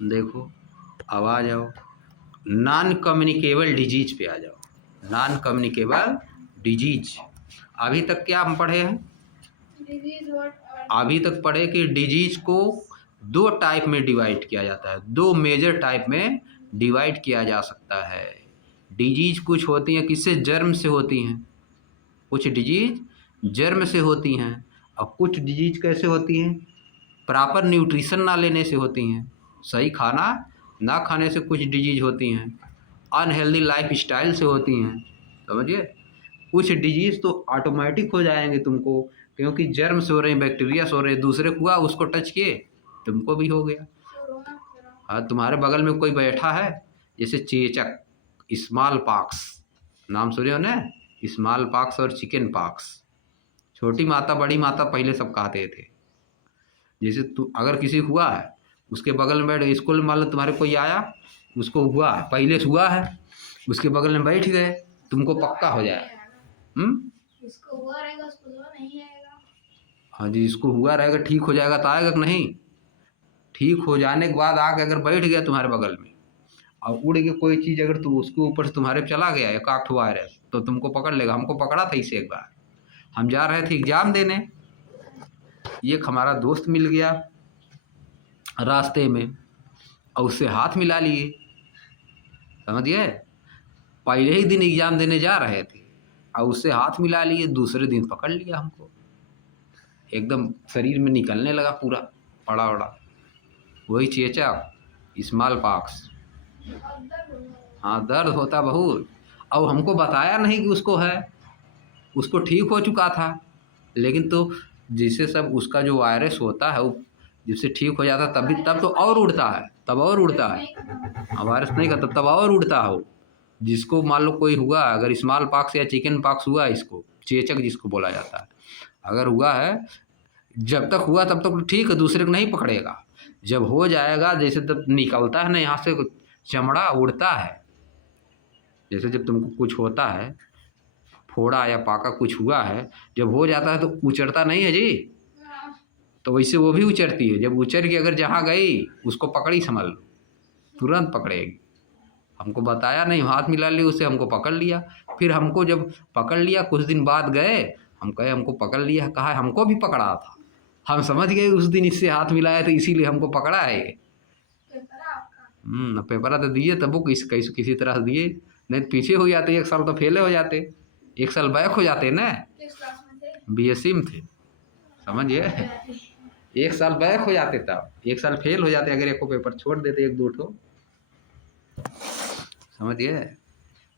देखो अब आ जाओ नॉन कम्युनिकेबल डिजीज पे आ जाओ। नॉन कम्युनिकेबल डिजीज अभी तक क्या हम पढ़े हैं? अभी तक पढ़े कि डिजीज को दो टाइप में डिवाइड किया जाता है, दो मेजर टाइप में डिवाइड किया जा सकता है। डिजीज कुछ होती हैं किससे? जर्म से होती हैं। कुछ डिजीज जर्म से होती हैं और कुछ डिजीज कैसे होती हैं? प्रॉपर न्यूट्रिशन ना लेने से होती हैं। सही खाना ना खाने से कुछ डिजीज होती हैं। अनहेल्दी लाइफ स्टाइल से होती हैं। समझिए, कुछ डिजीज तो ऑटोमेटिक हो जाएंगे तुमको, क्योंकि जर्म से हो रहे हैं, बैक्टीरिया से हो रहे हैं, दूसरे को हुआ उसको टच किए तुमको भी हो गया। हाँ, तुम्हारे बगल में कोई बैठा है जैसे चेचक, स्मॉल पॉक्स, नाम सुने हो ना? स्मॉल पॉक्स और चिकन पॉक्स। छोटी माता बड़ी माता पहले सब कहते थे। जैसे तू अगर किसी को हुआ है उसके बगल में बैठ, स्कूल में मान लो तुम्हारे कोई आया उसको हुआ है, पहले से हुआ है, उसके बगल में बैठ गए, तुमको पक्का हो जाए। इसको हुआ रहेगा उसको नहीं आएगा। हाँ जी, इसको हुआ रहेगा, ठीक हो जाएगा तो आएगा कि नहीं? ठीक हो जाने के बाद आके अगर बैठ गया तुम्हारे बगल में और उड़ के कोई चीज़ अगर तुम उसके ऊपर से तुम्हारे चला गया एक आठ वायरस तो तुमको पकड़ लेगा। हमको पकड़ा था इसे एक बार, हम जा रहे थे एग्जाम देने, एक हमारा दोस्त मिल गया रास्ते में और उससे हाथ मिला लिए। समझिए, पहले ही दिन एग्जाम देने जा रहे थे और उससे हाथ मिला लिए, दूसरे दिन पकड़ लिया हमको, एकदम शरीर में निकलने लगा पूरा बड़ा बड़ा, वही चेचक, स्मॉल पॉक्स। हाँ, दर्द होता बहुत। अब हमको बताया नहीं कि उसको है, उसको ठीक हो चुका था, लेकिन तो जिससे सब उसका जो वायरस होता है वो जिससे ठीक हो जाता तभी तब तो और उड़ता है, तब और उड़ता है। वायरस नहीं करता तब और उड़ता हो। जिसको मान लो कोई हुआ अगर स्मॉल पॉक्स या चिकन पॉक्स हुआ, इसको चेचक जिसको बोला जाता है, अगर हुआ है जब तक हुआ तब तक ठीक है, दूसरे को नहीं पकड़ेगा। जब हो जाएगा जैसे तब निकलता है ना यहाँ से चमड़ा उड़ता है, जैसे जब तुमको कुछ होता है फोड़ा या पाका कुछ हुआ है, जब हो जाता है तो उचड़ता नहीं है जी, तो वैसे वो भी उचड़ती है। जब उचड़ के अगर जहाँ गई उसको पकड़ी समझ लो, तुरंत पकड़ेगी। हमको बताया नहीं, हाथ मिला ली उसे, हमको पकड़ लिया। फिर हमको जब पकड़ लिया कुछ दिन बाद गए, हम कहे हमको पकड़ लिया, कहा हमको भी पकड़ा था। हम समझ गए उस दिन इससे हाथ मिलाया तो इसीलिए हमको पकड़ा है ये। पेपर तो दिए तब वो किसी तरह से दिए, नहीं तो पीछे हो जाते, एक साल तो फेले हो जाते, एक साल बैक हो जाते ना। BSc में थे, समझिए, एक साल बैक हो जाते, तब एक साल फेल हो जाते अगर एक को पेपर छोड़ देते, एक दो ठो। समझिए,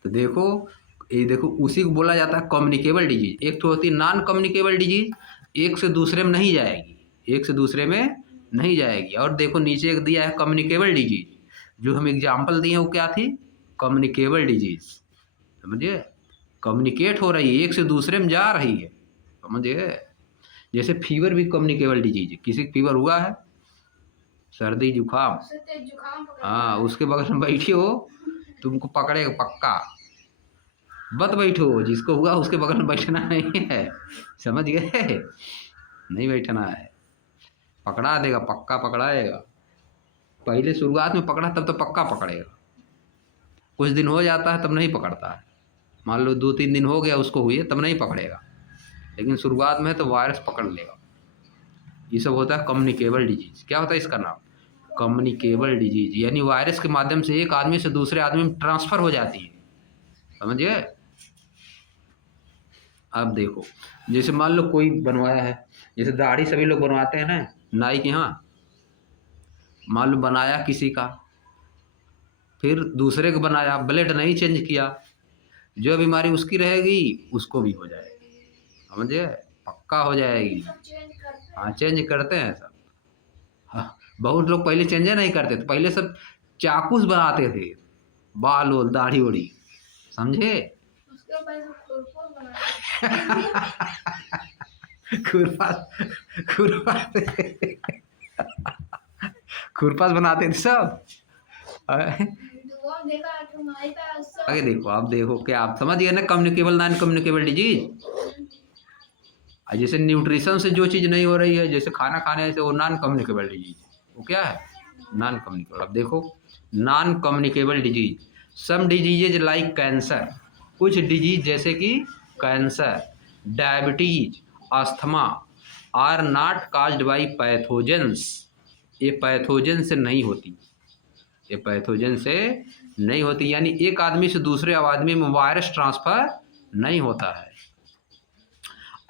तो देखो ये देखो उसी को बोला जाता है कम्युनिकेबल डिजीज। एक तो होती है नॉन कम्युनिकेबल डिजीज, एक से दूसरे में नहीं जाएगी, एक से दूसरे में नहीं जाएगी। और देखो नीचे एक दिया है कम्युनिकेबल डिजीज, जो हम एग्जाम्पल दिए वो क्या थी? Communicable disease. समझिए, कम्युनिकेट हो रही है, एक से दूसरे में जा रही है। समझिए, जैसे फीवर भी कम्युनिकेबल डिजीज है। किसी को फीवर हुआ है, सर्दी जुकाम, हाँ, उसके बगल में बैठी हो तुमको पकड़ेगा पक्का। मत बैठो, जिसको हुआ उसके बगल में बैठना नहीं है, समझ गए? नहीं बैठना है, पकड़ा देगा, पक्का पकड़ाएगा। पहले शुरुआत में पकड़ा तब तो पक्का पकड़ेगा, कुछ दिन हो जाता है तब नहीं पकड़ता है। मान लो 2-3 दिन हो गया उसको हुए तब नहीं पकड़ेगा, लेकिन शुरुआत में तो वायरस पकड़ लेगा। ये सब होता है कम्युनिकेबल डिजीज। क्या होता है इसका नाम? कम्युनिकेबल डिजीज, यानी वायरस के माध्यम से एक आदमी से दूसरे आदमी में ट्रांसफर हो जाती है। समझिए, अब देखो जैसे मान लो कोई बनवाया है, जैसे दाढ़ी सभी लोग बनवाते हैं ना नाई के यहाँ, मान लो बनाया किसी का, फिर दूसरे को बनाया, ब्लेड नहीं चेंज किया, जो बीमारी उसकी रहेगी उसको भी हो जाएगी। समझिए, पक्का हो जाएगी। हाँ, चेंज करते हैं सब। हाँ, बहुत लोग पहले चेंज नहीं करते थे, पहले सब चाकू से बनाते थे बाल और दाढ़ी ओढ़ी, समझे? खुरपास खुरपास खुरपास बनाते थे सब। आगे देखो, आप देखो क्या आप समझ गए ना कम्युनिकेबल नॉन कम्युनिकेबल डिजीज। जैसे न्यूट्रिशन से जो चीज़ नहीं हो रही है, जैसे खाना खाने से, वो नॉन कम्युनिकेबल डिजीज। वो क्या है? Non communicable. अब देखो non communicable disease, some diseases like cancer, कुछ डिजीज जैसे कि cancer, diabetes, asthma are not caused by pathogens, ये पैथोजन से नहीं होती, ये पैथोजन से नहीं होती, यानी एक आदमी से दूसरे आदमी में वायरस ट्रांसफर नहीं होता है।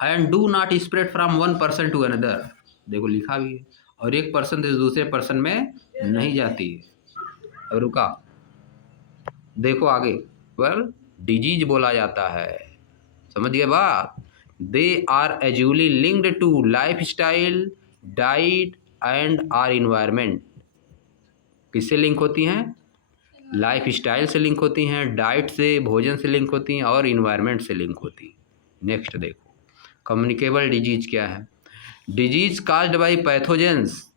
And do not spread from one person to another, देखो लिखा भी है, और एक पर्सन से दूसरे पर्सन में नहीं जाती है। अब रुका, देखो आगे पर डिजीज बोला जाता है, समझ गए बात। दे आर एजुअली linked to lifestyle, diet and our environment, किससे लिंक होती हैं? लाइफ स्टाइल से लिंक होती हैं, डाइट से, भोजन से लिंक होती हैं, और इन्वायरमेंट से लिंक होती है। नेक्स्ट देखो कम्युनिकेबल डिजीज क्या है। Disease caused by pathogens,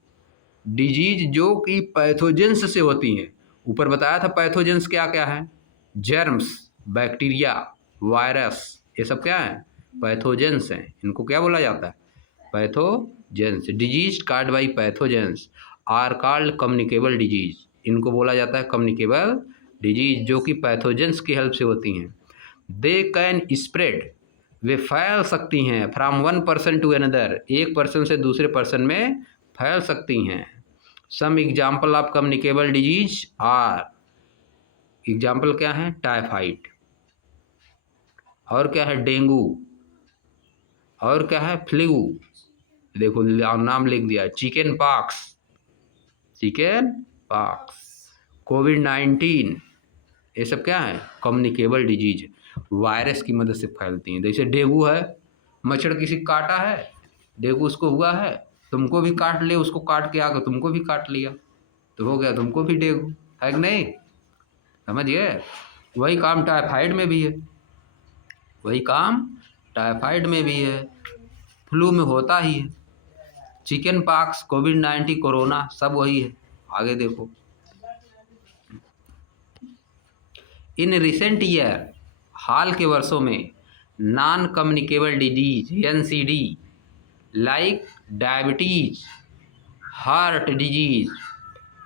disease जो कि पैथोजेंस से होती हैं। ऊपर बताया था पैथोजेंस क्या क्या है, जर्म्स, बैक्टीरिया, वायरस, ये सब क्या है? पैथोजेंस हैं। इनको क्या बोला जाता है? Pathogens. Disease caused by pathogens are called communicable disease, इनको बोला जाता है कम्युनिकेबल डिजीज, जो कि पैथोजेंस की हेल्प से होती हैं। दे कैन स्प्रेड, वे फैल सकती हैं, from one person to another, एक पर्सन से दूसरे पर्सन में फैल सकती हैं। Some example of communicable disease are, example क्या है? टाइफाइड, और क्या है? डेंगू, और क्या है? फ्लू, देखो नाम लिख दिया, चिकन पॉक्स, चिकन पॉक्स, कोविड-19, ये सब क्या है? कम्युनिकेबल डिजीज, वायरस की मदद से फैलती हैं। जैसे डेंगू है, मच्छर किसी को काटा है, डेंगू उसको हुआ है, तुमको भी काट ले, उसको काट के आकर तुमको भी काट लिया, तो हो गया तुमको भी डेंगू, है कि नहीं? समझ गए? वही काम टाइफाइड में भी है, वही काम टाइफाइड में भी है, फ्लू में होता ही है, चिकन पॉक्स, कोविड-19, कोरोना, सब वही है। आगे देखो, इन रिसेंट ईयर, हाल के वर्षों में, non communicable disease NCD like diabetes, heart disease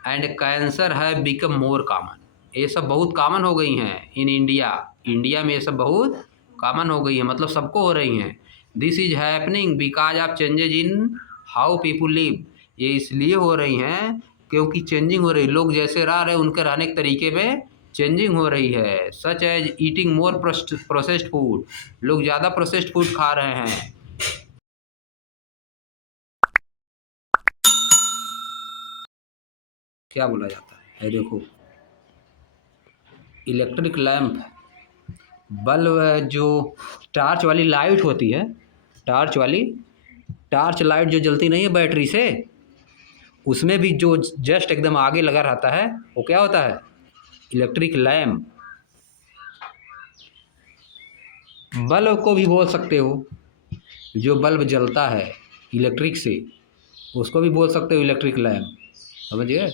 and cancer have become more common, ये सब बहुत कॉमन हो गई हैं इन इंडिया, इंडिया में ये सब बहुत कॉमन हो गई है, मतलब सबको हो रही हैं। This is happening because of changes in how people live, ये इसलिए हो रही हैं क्योंकि चेंजिंग हो रही, लोग जैसे रह रहे उनके रहने के तरीके में चेंजिंग हो रही है। Such as eating more processed food, लोग ज़्यादा प्रोसेस्ड फूड खा रहे हैं। क्या बोला जाता है? देखो इलेक्ट्रिक लैंप, बल्ब, जो टार्च वाली लाइट होती है, टार्च वाली, टार्च लाइट जो जलती नहीं है बैटरी से, उसमें भी जो जस्ट एकदम आगे लगा रहता है वो क्या होता है? Electric lamp. बल्ब को भी बोल सकते हो, जो बल्ब जलता है इलेक्ट्रिक से, उसको भी बोल सकते हो इलेक्ट्रिक लैंप, समझिए।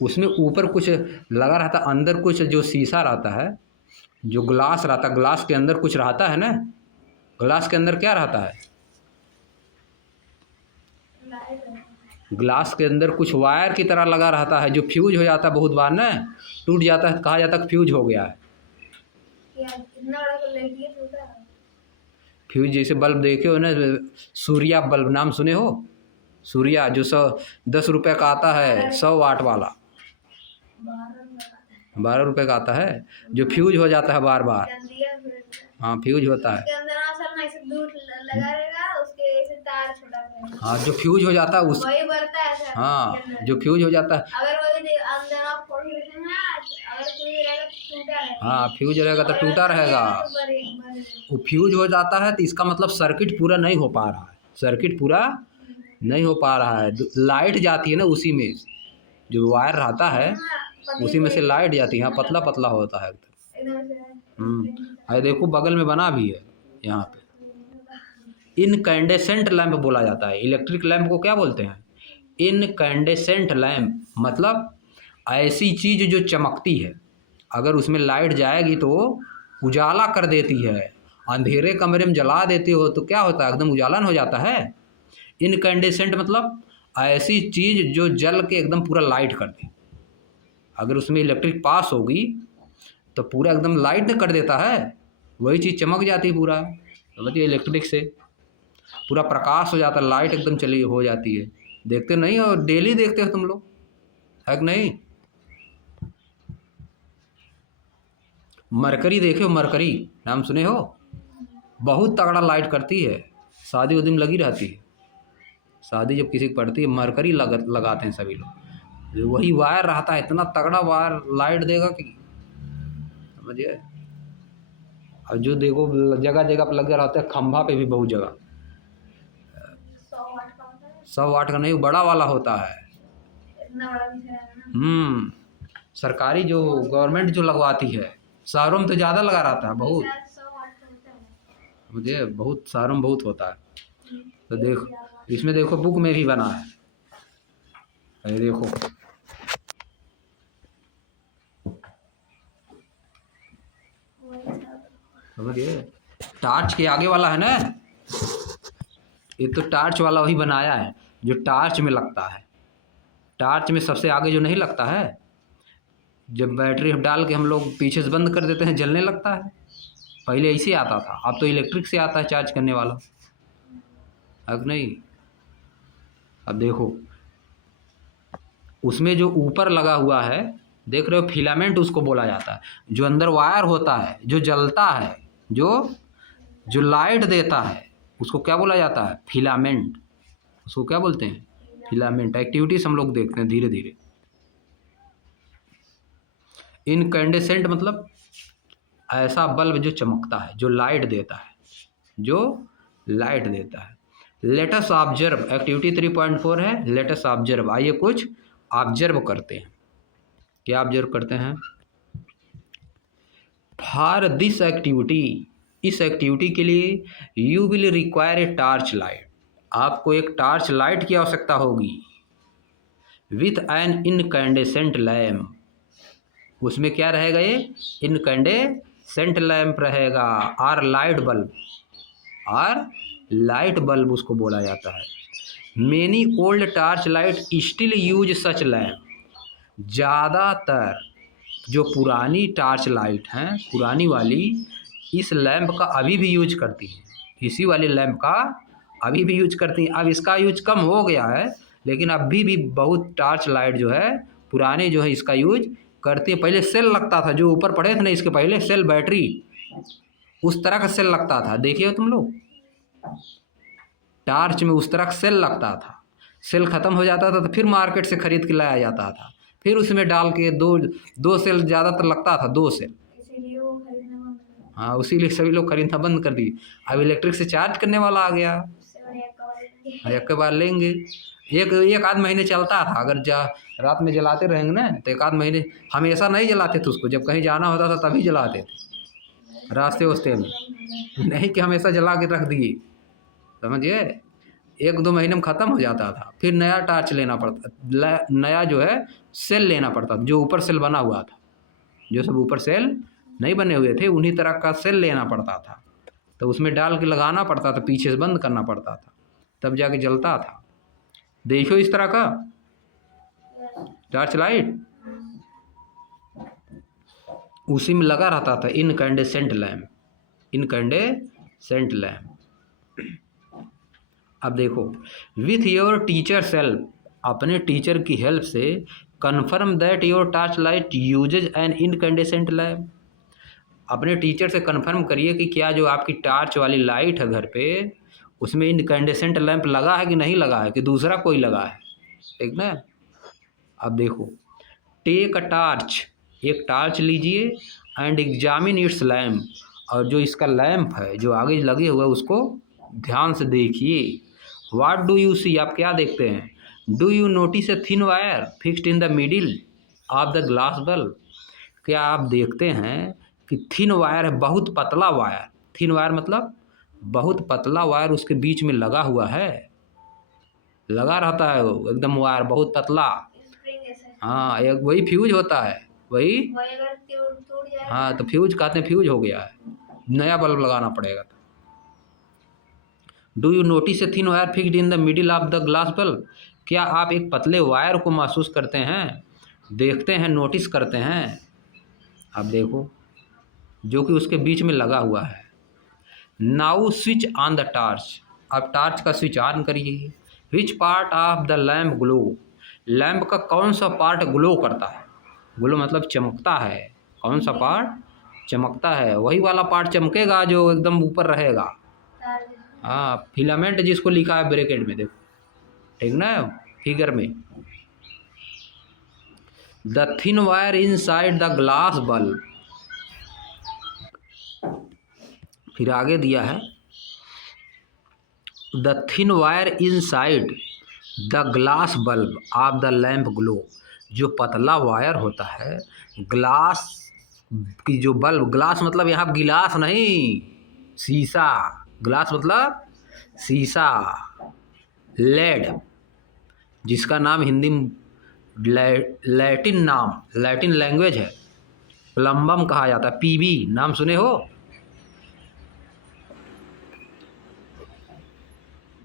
उसमें ऊपर कुछ लगा रहता, अंदर कुछ जो शीशा रहता है, जो ग्लास रहता, ग्लास के अंदर कुछ रहता है ना, ग्लास के अंदर क्या रहता है? ग्लास के अंदर कुछ वायर की तरह लगा रहता है, जो फ्यूज हो जाता है, बहुत बार ना टूट जाता है, कहा जाता है फ्यूज हो गया है। फ्यूज जैसे बल्ब देखे हो ना, सूर्या बल्ब नाम सुने हो? सूर्या जो 10 रुपये का आता है, 100 वाट वाला, 12 रुपये का आता है, जो फ्यूज हो जाता है बार बार। हाँ फ्यूज होता है, हाँ जो फ्यूज हो जाता है उस, हाँ जो फ्यूज हो जाता है, हाँ फ्यूज रहेगा तो टूटा रहेगा, वो फ्यूज हो जाता है तो इसका मतलब सर्किट पूरा नहीं हो पा रहा है, सर्किट पूरा नहीं हो पा रहा है, लाइट जाती है ना उसी में, जो वायर रहता है उसी में से लाइट जाती है, पतला पतला होता है एकदम। अरे देखो बगल में बना भी है यहाँ पे, इनकैंडेसेंट लैंप बोला जाता है, इलेक्ट्रिक लैंप को क्या बोलते हैं? इनकैंडेसेंट लैंप, मतलब ऐसी चीज़ जो चमकती है, अगर उसमें लाइट जाएगी तो उजाला कर देती है, अंधेरे कमरे में जला देते हो तो क्या होता है? एकदम उजाला हो जाता है। इनकैंडेसेंट मतलब ऐसी चीज़ जो जल के एकदम पूरा लाइट कर दे। अगर उसमें इलेक्ट्रिक पास होगी तो पूरा एकदम लाइट कर देता है, वही चीज़ चमक जाती है पूरा। समझिए इलेक्ट्रिक से पूरा प्रकाश हो जाता है, लाइट एकदम चली हो जाती है। देखते नहीं हो, डेली देखते हो तुम लोग, है कि नहीं? मरकरी देखे हो? मरकरी नाम सुने हो? बहुत तगड़ा लाइट करती है, शादी उदी में लगी रहती है। शादी जब किसी की पड़ती है मरकरी लगाते हैं सभी लोग। वही वायर रहता है, इतना तगड़ा वायर लाइट देगा कि समझिए। और जो देखो जगह जगह पर लगे रहते हैं, खंभा पे भी बहुत जगह। 100 वाट का होता है। 100 वाट का नहीं, बड़ा वाला होता है। इतना बड़ा भी है ना। सरकारी जो गवर्नमेंट जो लगवाती है, शहरों में तो ज़्यादा लगा रहता है बहुत। शायद 100 वाट का होता है। मुझे बहुत शहरों में बहुत होता है। तो देखो इसमें देखो बुक में भी बना है, ये देखो समझिए। टार्च के आगे वाला है ना, ये तो टार्च वाला वही बनाया है जो टार्च में लगता है। टार्च में सबसे आगे जो नहीं लगता है, जब बैटरी डाल के हम लोग पीछे से बंद कर देते हैं जलने लगता है। पहले ऐसे आता था, अब तो इलेक्ट्रिक से आता है चार्ज करने वाला, अब नहीं। अब देखो उसमें जो ऊपर लगा हुआ है, देख रहे हो, फिलामेंट उसको बोला जाता है। जो अंदर वायर होता है जो जलता है, जो लाइट देता है, उसको क्या बोला जाता है? फिलामेंट। उसको क्या बोलते हैं? फिलामेंट। एक्टिविटीज हम लोग देखते हैं धीरे धीरे। इनकैंडेसेंट मतलब ऐसा बल्ब जो चमकता है, जो लाइट देता है, जो लाइट देता है। लेट अस ऑब्जर्व, एक्टिविटी 3.4 है, लेट अस ऑब्जर्व। आइए कुछ ऑब्जर्व करते हैं। क्या ऑब्जर्व करते हैं? फॉर दिस एक्टिविटी, इस एक्टिविटी के लिए you will require a torch light. आपको एक टॉर्च लाइट की आवश्यकता होगी। विथ एन इनकैंडेसेंट लैम्प, उसमें क्या रहेगा? ये इनकैंडेसेंट लैम्प रहेगा। और लाइट बल्ब, और लाइट बल्ब उसको बोला जाता है। Many old torch light still use such lamp. ज़्यादातर जो पुरानी टॉर्च लाइट हैं, पुरानी वाली, इस लैम्प का अभी भी यूज करती हैं। इसी वाले लैम्प का अभी भी यूज करती हैं। अब इसका यूज कम हो गया है, लेकिन अभी भी बहुत टॉर्च लाइट जो है पुराने जो है इसका यूज करती है। पहले सेल लगता था, जो ऊपर पड़े थे ना इसके पहले सेल, बैटरी उस तरह का सेल लगता था। देखिए तुम लोग टार्च में उस तरह का सेल लगता था। सेल ख़त्म हो जाता था तो फिर मार्केट से ख़रीद के लाया जाता था, फिर उसमें डाल के दो सेल ज़्यादातर लगता था, 2 सेल। इसीलिए वो खरीदना बंद कर दिया। हाँ, उसीलिए सभी लोग खरीदना बंद कर दिए। अब इलेक्ट्रिक से चार्ज करने वाला आ गया, उससे बढ़िया कवर लेंगे। एक के बाद लेंगे। एक आध महीने चलता था, अगर रात में जलाते रहेंगे ना तो एक आध महीने। हमेशा नहीं जलाते थे उसको, जब कहीं जाना होता था तभी जलाते थे रास्ते वास्ते में, नहीं कि हमेशा जला के रख दिए। समझिए, 1-2 महीने में ख़त्म हो जाता था, फिर नया टॉर्च लेना पड़ता, नया जो है सेल लेना पड़ता था। जो ऊपर सेल बना हुआ था, जो सब ऊपर सेल नहीं बने हुए थे, उन्हीं तरह का सेल लेना पड़ता था। तो उसमें डाल के लगाना पड़ता था, पीछे से बंद करना पड़ता था, तब जाके जलता था। देखो इस तरह का टॉर्च लाइट उसी में लगा रहता था, इनकैंडेसेंट लैम्प, इनकैंडेसेंट लैम्प। अब देखो, विथ योर टीचर हेल्प, अपने टीचर की हेल्प से confirm that your torch light uses an incandescent lamp. अपने टीचर से कन्फर्म करिए कि क्या जो आपकी टॉर्च वाली लाइट है घर पे, उसमें इनकैंडेसेंट लैम्प लगा है कि नहीं लगा है, कि दूसरा कोई लगा है। ठीक ना? अब देखो, टेक अ टॉर्च, एक टॉर्च लीजिए, एंड एग्जामिन इट्स लैम्प, और जो इसका लैम्प है जो आगे लगे हुए उसको ध्यान से देखिए। व्हाट डू यू सी, आप क्या देखते हैं? Do you notice a thin wire fixed in the middle of the glass bulb. क्या आप देखते हैं कि थिन वायर है, बहुत पतला वायर। थिन वायर मतलब बहुत पतला वायर उसके बीच में लगा हुआ है, लगा रहता है वो एकदम वायर बहुत पतला। स्प्रिंग ऐसे। हाँ, एक वही फ्यूज होता है, वही। वही अगर टूट जाए हाँ, तो फ्यूज कहते हैं, फ्यूज हो गया है, नया बल्ब लगाना पड़ेगा। Do you notice a thin wire fixed in the middle of the glass bulb, क्या आप एक पतले वायर को महसूस करते हैं, देखते हैं, नोटिस करते हैं? आप देखो, जो कि उसके बीच में लगा हुआ है। Now switch on the torch, अब टार्च का स्विच ऑन करिए। Which part of the lamp glow, lamp का कौन सा पार्ट ग्लो करता है? ग्लो मतलब चमकता है। कौन सा पार्ट चमकता है? वही वाला पार्ट चमकेगा जो एकदम ऊपर रहेगा। हाँ, फिलामेंट जिसको लिखा है ब्रैकेट में, देखो, ठीक ना, फिगर में। The thin wire inside the glass bulb, फिर आगे दिया है the thin wire inside the glass bulb of the lamp glow, जो पतला वायर होता है ग्लास की, जो बल्ब, ग्लास मतलब यहाँ गिलास नहीं, शीशा, ग्लास मतलब शीशा, लेड, जिसका नाम हिंदी में लैटिन नाम, लैटिन लैंग्वेज है, प्लम्बम कहा जाता है। पीबी नाम सुने हो?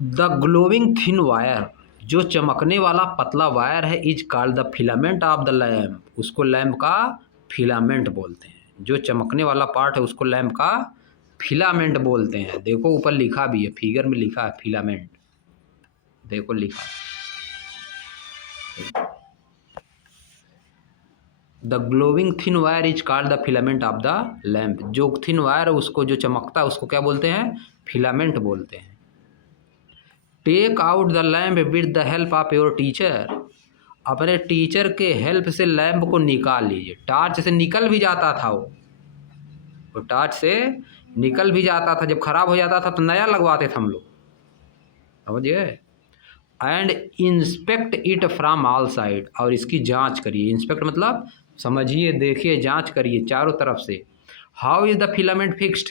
द ग्लोइंग थिन वायर, जो चमकने वाला पतला वायर है, is called the filament of the lamp, उसको लैम्प का फिलामेंट बोलते हैं। जो चमकने वाला पार्ट है उसको लैम्प का फिलामेंट बोलते हैं। देखो ऊपर लिखा भी है, फिगर में लिखा है फिलामेंट, देखो लिखा है। The glowing thin wire is called the filament of the lamp, जो थिन वायर है उसको, जो चमकता है उसको क्या बोलते हैं? फिलामेंट बोलते हैं। Take out the lamp with the help of your teacher, अपने टीचर के हेल्प से लैम्प को निकाल लीजिए। टार्च से निकल भी जाता था वो टार्च से निकल भी जाता था, जब खराब हो जाता था तो नया लगवाते थे हम लोग, समझिए। And inspect it from all side, और इसकी जांच करिए। इंस्पेक्ट मतलब समझिए, देखिए, जांच करिए चारों तरफ से। How is the filament fixed,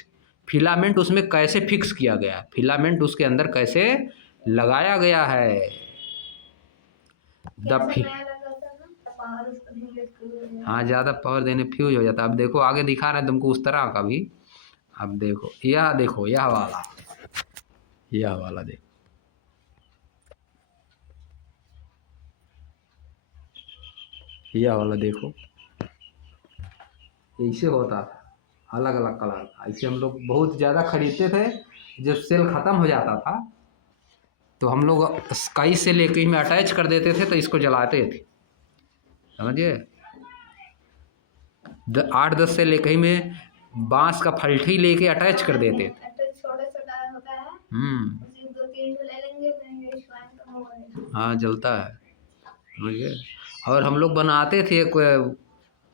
filament उसमें कैसे फिक्स किया गया, फिलामेंट उसके अंदर कैसे लगाया गया है। हाँ, ज़्यादा पावर देने फ्यूज हो जाता है। अब देखो आगे दिखा रहे हैं तुमको उस तरह का भी। अब देखो, यह देखो, यह वाला देखो, यह वाला देखो, ऐसे होता था, अलग अलग कलर का। ऐसे हम लोग बहुत ज़्यादा खरीदते थे। जब सेल ख़त्म हो जाता था तो हम लोग कई से लेके में अटैच कर देते थे, तो इसको जलाते थे, समझिए। 8-10 से लेके में बांस का फलठी लेके अटैच कर देते थे। हाँ, जलता है, समझिए। और हम लोग बनाते थे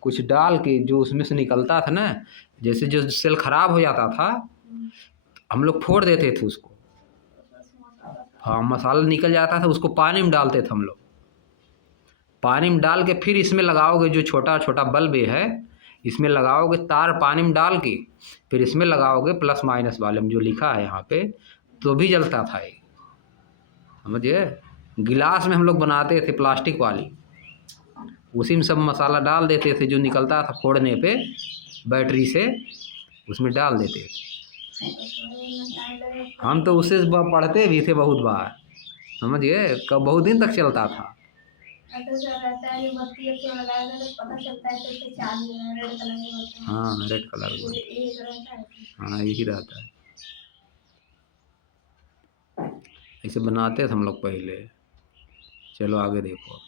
कुछ डाल के, जो उसमें से निकलता था ना, जैसे जो सेल खराब हो जाता था हम लोग फोड़ देते थे उसको। हाँ, मसाला निकल जाता था, उसको पानी में डालते थे हम लोग। पानी में डाल के फिर इसमें लगाओगे, जो छोटा छोटा बल्ब है इसमें लगाओगे, तार पानी में डाल के फिर इसमें लगाओगे प्लस माइनस वाले में जो लिखा है यहाँ पे, तो भी जलता था ये, समझिए। गिलास में हम लोग बनाते थे, प्लास्टिक वाली, उसी में सब मसाला डाल देते थे, जो निकलता था फोड़ने पे बैटरी से, उसमें डाल देते थे। हम तो उससे पढ़ते भी थे बहुत बार, समझिए, कब बहुत दिन तक चलता था। हाँ, रेड कलर का, हाँ यही रहता है। ऐसे बनाते थे हम लोग पहले। चलो आगे देखो।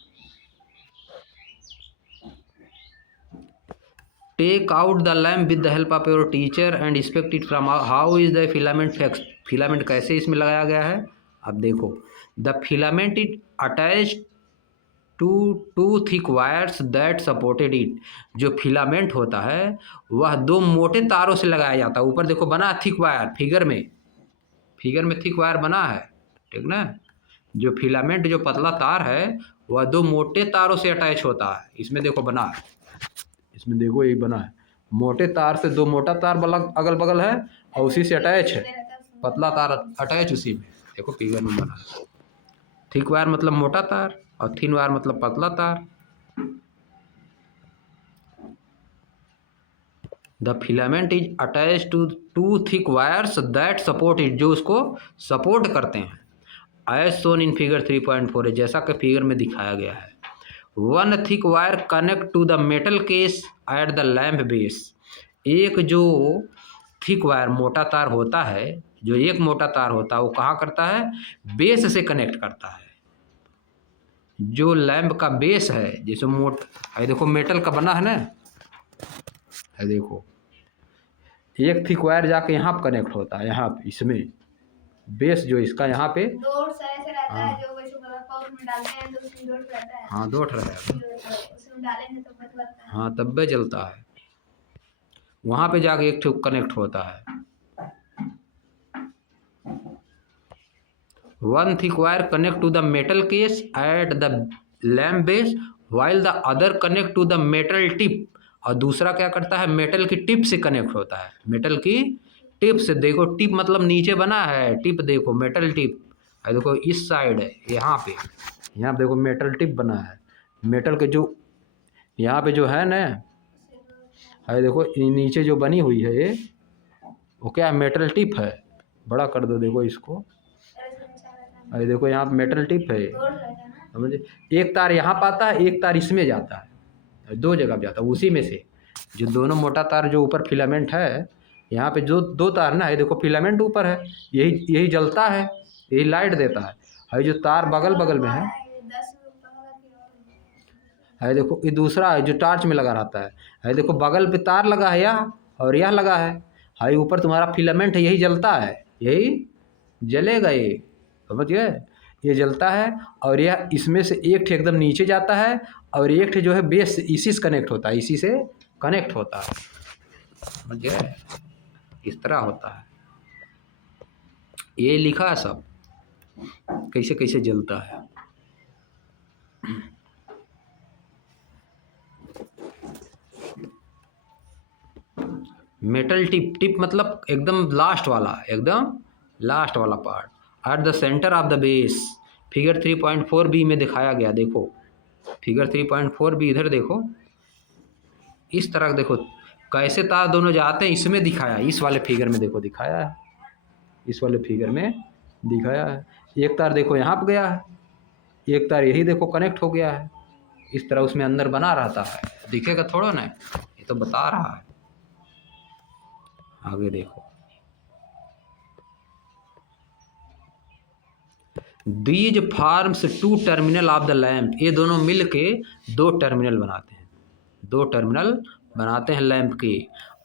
Take out the lamp with the help of your teacher and inspect it from, how is the filament fixed, filament कैसे इसमें लगाया गया है। अब देखो, the filament is attach to two thick wires that supported it, जो filament होता है वह 2 मोटे तारों से लगाया जाता है। ऊपर देखो बना थिक वायर, फिगर में थिक वायर बना है, ठीक ना। जो फिलामेंट, जो पतला तार है वह 2 मोटे तारों से अटैच होता है। इसमें देखो बना है, इसमें देखो ये बना है, मोटे तार से 2 मोटा तार अगल बगल है और उसी से अटैच है, पतला तार अटैच उसी में, देखो फिगर में बना है। थिक वायर मतलब मोटा तार और थिन वायर मतलब पतला तार। The filament is attach to 2 thick wires that support it, जो उसको सपोर्ट करते हैं। एज शोन इन फिगर 3.4 है, जैसा कि फिगर में दिखाया गया है। One thick wire connect to the metal case at the lamp base. एक जो थिक वायर मोटा तार होता है, जो एक मोटा तार होता है वो कहाँ करता है, बेस से कनेक्ट करता है। जो लैम्प का बेस है, जैसे है देखो मेटल का बना है ना, है देखो एक थिक वायर जाके यहाँ पे कनेक्ट होता है, यहाँ पे इसमें बेस जो इसका यहाँ पे डोर से रहता हाँ है, जो वैसे पाउच में डालते हैं तो उसमें डोर रहता है। हाँ डोट रहेगा, उसमें डालेंगे तो बचता है। हाँ तब भी जलता है, वहाँ पे जाके एक ठोक कनेक्ट होता है। One thick wire connect to the metal case at the lamp base while the other connect to the metal tip. और दूसरा क्या करता है, मेटल की टिप से कनेक्ट होता है, मेटल की टिप से। देखो टिप मतलब नीचे बना है, टिप देखो मेटल टिप है, देखो इस साइड है, यहाँ पे देखो मेटल टिप बना है, मेटल के जो यहाँ पे जो है ना, है देखो नीचे जो बनी हुई है ये, वो क्या है, मेटल टिप है। बड़ा कर दो देखो इसको, अरे देखो यहाँ पे मेटल टिप है, समझे। एक तार यहाँ पाता है, एक तार इसमें जाता है, दो जगह जाता है। उसी में से जो दोनों मोटा तार जो ऊपर फिलामेंट है, यहाँ पे जो दो तार ना है, देखो फिलामेंट ऊपर है, यही जलता है, यही लाइट देता है जो तार बगल बगल में है देखो ये दूसरा है जो टॉर्च में लगा रहता है देखो बगल पे तार लगा है यह, और यह लगा है ऊपर तुम्हारा फिलामेंट है, यही जलता है, यही जलेगा, ये समझ गए, ये जलता है। और यह इसमें से एक ठे एकदम नीचे जाता है, और एक ठे जो है बेस इसी से कनेक्ट होता है, इसी से कनेक्ट होता है, समझ गए, इस तरह होता है। ये लिखा है सब कैसे कैसे जलता है। मेटल टिप मतलब एकदम लास्ट वाला part at the centre of the base. Figure 3.4 B में दिखाया गया, देखो फिगर 3.4 बी इधर देखो, इस तरह देखो कैसे तार दोनों जाते हैं, इसमें दिखाया, इस वाले फिगर में देखो दिखाया है, इस वाले फिगर में दिखाया है। एक तार देखो यहाँ पर गया है, एक तार यही देखो कनेक्ट हो गया है, इस तरह उसमें अंदर बना रहता है, दिखेगा थोड़ा ना, ये तो बता रहा है। आगे देखो, these forms two terminal of the lamp. ये दोनों मिल के दो टर्मिनल बनाते हैं लैम्प के।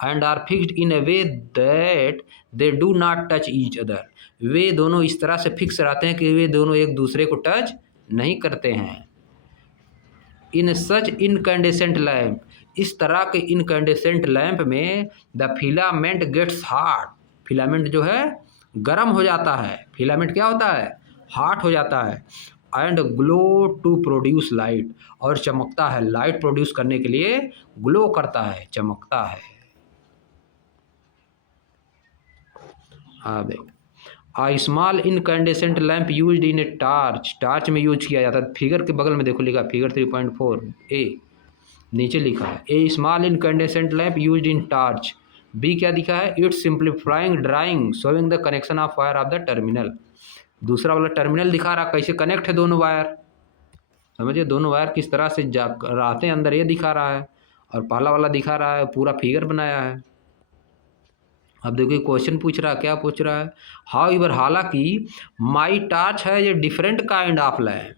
And are fixed in a way that they do not touch each other. वे दोनों इस तरह से फिक्स रहते हैं कि वे दोनों एक दूसरे को टच नहीं करते हैं। इन सच इनकैंडेसेंट लैम्प, इस तरह के इनकैंडेसेंट लैम्प में the filament gets hot. Filament जो है गर्म हो जाता है, फिलामेंट क्या होता है, हॉट हो जाता है। And glow to produce light, और चमकता है, लाइट प्रोड्यूस करने के लिए ग्लो करता है, चमकता है। हाँ देखो, a small incandescent lamp used in a torch में यूज किया जाता है। फिगर के बगल में देखो लिखा, फिगर 3.4 ए नीचे लिखा है, a small incandescent lamp used in torch. B क्या दिखा है, it's simplifying drawing showing the connection of wire of the terminal. दूसरा वाला टर्मिनल दिखा रहा कैसे कनेक्ट है दोनों वायर, समझिए दोनों वायर किस तरह से जा रहते हैं अंदर, ये दिखा रहा है। और पहला वाला दिखा रहा है पूरा फिगर बनाया है। अब देखिए क्वेश्चन पूछ रहा है, क्या पूछ रहा है, हाउ इवर, हालांकि माई टार्च है ये डिफरेंट काइंड ऑफ लैम्प,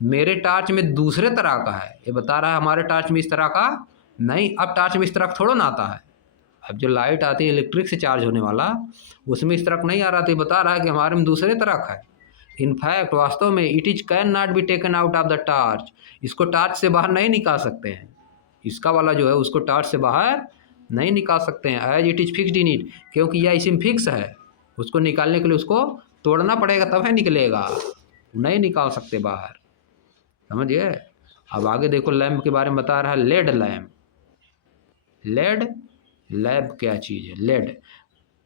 मेरे टार्च में दूसरे तरह का है। ये बता रहा है हमारे टार्च में इस तरह का नहीं। अब टार्च में इस तरह थोड़ा ना आता है, अब जो लाइट आती है इलेक्ट्रिक से चार्ज होने वाला, उसमें इस तरह नहीं आ रहा, तो ये बता रहा है कि हमारे में दूसरे तरह का है। इनफैक्ट वास्तव में it is can not be taken out of the torch, इसको टार्च से बाहर नहीं निकाल सकते हैं, इसका वाला जो है उसको टार्च से बाहर नहीं निकाल सकते हैं। As it is fixed in it, क्योंकि यह इसी में फिक्स है, उसको निकालने के लिए उसको तोड़ना पड़ेगा तब है निकलेगा, नहीं निकाल सकते बाहर, समझिए। अब आगे देखो लैम्प के बारे में बता रहा है, लेड लैम्प। लैम्प क्या चीज़ है, लेड,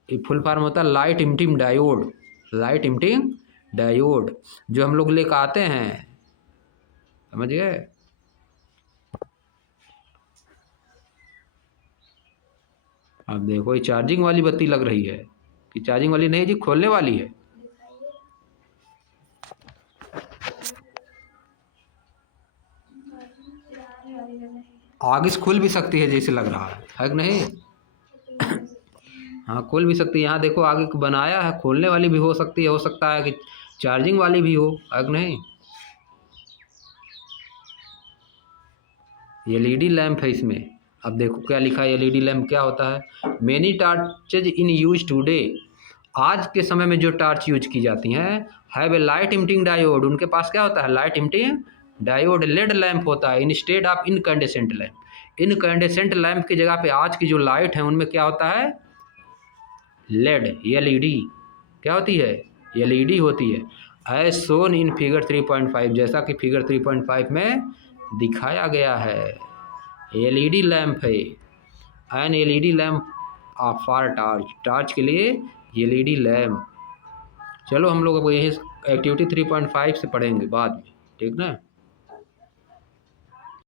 ये फुल फॉर्म होता है light emitting diode, light emitting diode, जो हम लोग लेकर आते हैं, समझ गए। अब देखो ये चार्जिंग वाली बत्ती लग रही है कि चार्जिंग वाली नहीं जी, खोलने वाली है। आने वाली जगह है। आगे से खुल भी सकती है जैसे लग रहा है कि नहीं? हाँ, खुल भी सकती है। यहाँ देखो आगे बनाया है, खोलने वाली भी हो सकती है, हो सकता है कि चार्जिंग वाली भी हो, है कि नहीं? एलईडी लैंप है इसमें। अब देखो क्या लिखा है, एलईडी लैंप क्या होता है? मेनी टार्चेज इन यूज टुडे, आज के समय में जो टार्च यूज की जाती हैं, have a light emitting diode, उनके पास क्या होता है? Light emitting diode, LED lamp होता है, instead of incandescent lamp. Incandescent lamp की जगह पे आज की जो लाइट है उनमें क्या होता है? LED, LED. क्या होती है? एलईडी होती है। एज शोन इन फिगर 3.5, जैसा कि फिगर 3.5 में दिखाया गया है। एलईडी लैंप है, an LED lamp for torch, torch के लिए एलईडी लैंप। चलो हम लोग अब यही एक्टिविटी 3.5 से पढ़ेंगे बाद में, ठीक ना?